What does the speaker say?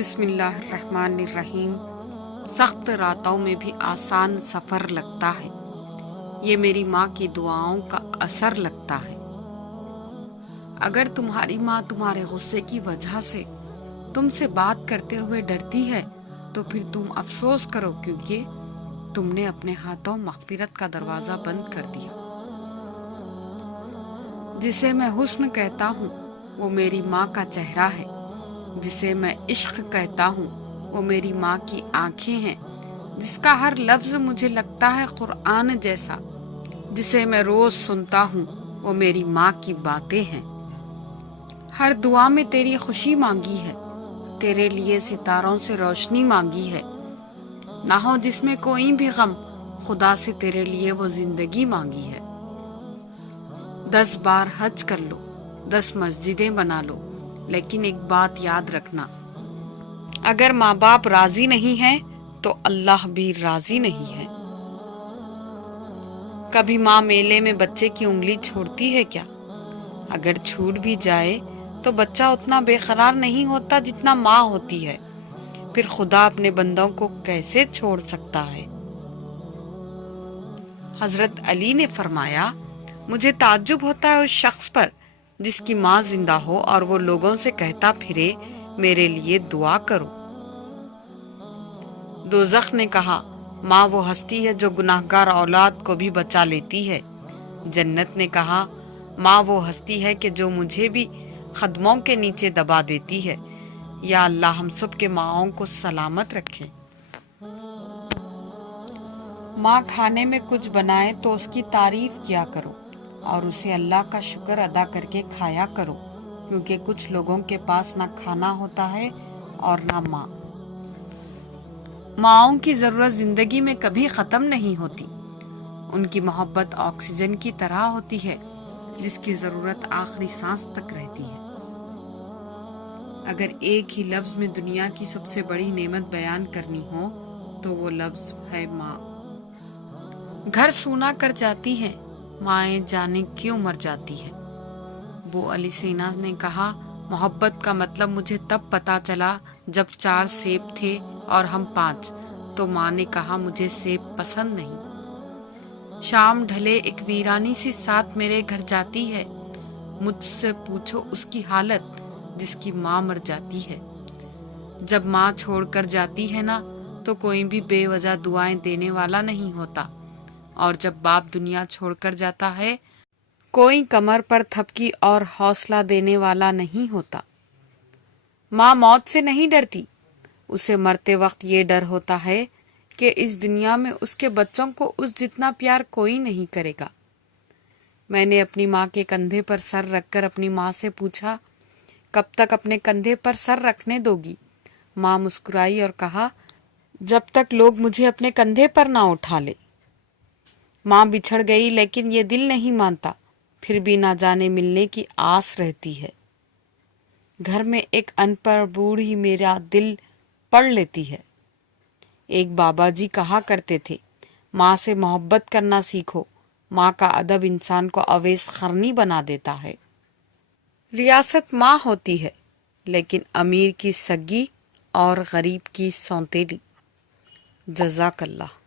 بسم اللہ الرحمن الرحیم۔ سخت راتوں میں بھی آسان سفر لگتا ہے، یہ میری ماں کی دعاؤں کا اثر لگتا ہے۔ اگر تمہاری ماں تمہارے غصے کی وجہ سے تم سے بات کرتے ہوئے ڈرتی ہے تو پھر تم افسوس کرو، کیونکہ تم نے اپنے ہاتھوں مغفرت کا دروازہ بند کر دیا۔ جسے میں حسن کہتا ہوں وہ میری ماں کا چہرہ ہے، جسے میں عشق کہتا ہوں وہ میری ماں کی آنکھیں ہیں، جس کا ہر لفظ مجھے لگتا ہے قرآن جیسا، جسے میں روز سنتا ہوں وہ میری ماں کی باتیں ہیں۔ ہر دعا میں تیری خوشی مانگی ہے، تیرے لیے ستاروں سے روشنی مانگی ہے، نہ ہو جس میں کوئی بھی غم، خدا سے تیرے لیے وہ زندگی مانگی ہے۔ 10 بار حج کر لو، 10 مسجدیں بنا لو، لیکن ایک بات یاد رکھنا، اگر ماں باپ راضی نہیں ہیں تو اللہ بھی راضی نہیں ہے۔ کبھی ماں میلے میں بچے کی انگلی چھوڑتی ہے کیا؟ اگر چھوٹ بھی جائے تو بچہ اتنا بے قرار نہیں ہوتا جتنا ماں ہوتی ہے، پھر خدا اپنے بندوں کو کیسے چھوڑ سکتا ہے؟ حضرت علی نے فرمایا، مجھے تعجب ہوتا ہے اس شخص پر جس کی ماں زندہ ہو اور وہ لوگوں سے کہتا پھرے میرے لیے دعا کرو۔ دوزخ نے کہا، ماں وہ ہستی ہے جو گناہگار اولاد کو بھی بچا لیتی ہے۔ جنت نے کہا، ماں وہ ہستی ہے کہ جو مجھے بھی قدموں کے نیچے دبا دیتی ہے۔ یا اللہ ہم سب کے ماؤں کو سلامت رکھے۔ ماں کھانے میں کچھ بنائے تو اس کی تعریف کیا کرو اور اسے اللہ کا شکر ادا کر کے کھایا کرو، کیونکہ کچھ لوگوں کے پاس نہ کھانا ہوتا ہے اور نہ ماں۔ ماؤں کی ضرورت زندگی میں کبھی ختم نہیں ہوتی، ان کی محبت آکسیجن کی طرح ہوتی ہے جس کی ضرورت آخری سانس تک رہتی ہے۔ اگر ایک ہی لفظ میں دنیا کی سب سے بڑی نعمت بیان کرنی ہو تو وہ لفظ ہے ماں۔ گھر سونا کر جاتی ہے، مائیں جانے کیوں مر جاتی ہے۔ ابو علی سینا نے کہا، محبت کا مطلب مجھے تب پتا چلا جب 4 سیب تھے اور ہم 5، تو ماں نے کہا مجھے سیب پسند نہیں۔ شام ڈھلے ایک ویرانی سی ساتھ میرے گھر جاتی ہے، مجھ سے پوچھو اس کی حالت جس کی ماں مر جاتی ہے۔ جب ماں چھوڑ کر جاتی ہے نا تو کوئی بھی بے وجہ دعائیں دینے والا نہیں ہوتا، اور جب باپ دنیا چھوڑ کر جاتا ہے کوئی کمر پر تھپکی اور حوصلہ دینے والا نہیں ہوتا۔ ماں موت سے نہیں ڈرتی، اسے مرتے وقت یہ ڈر ہوتا ہے کہ اس دنیا میں اس کے بچوں کو اس جتنا پیار کوئی نہیں کرے گا۔ میں نے اپنی ماں کے کندھے پر سر رکھ کر اپنی ماں سے پوچھا، کب تک اپنے کندھے پر سر رکھنے دو گی؟ ماں مسکرائی اور کہا، جب تک لوگ مجھے اپنے کندھے پر نہ اٹھا لے۔ ماں بچھڑ گئی لیکن یہ دل نہیں مانتا، پھر بھی نہ جانے ملنے کی آس رہتی ہے۔ گھر میں ایک ان پڑھ بوڑھی میرا دل پڑھ لیتی ہے۔ ایک بابا جی کہا کرتے تھے، ماں سے محبت کرنا سیکھو، ماں کا ادب انسان کو اویس قرنی بنا دیتا ہے۔ ریاست ماں ہوتی ہے، لیکن امیر کی سگی اور غریب کی سونتیلی۔ جزاک اللہ۔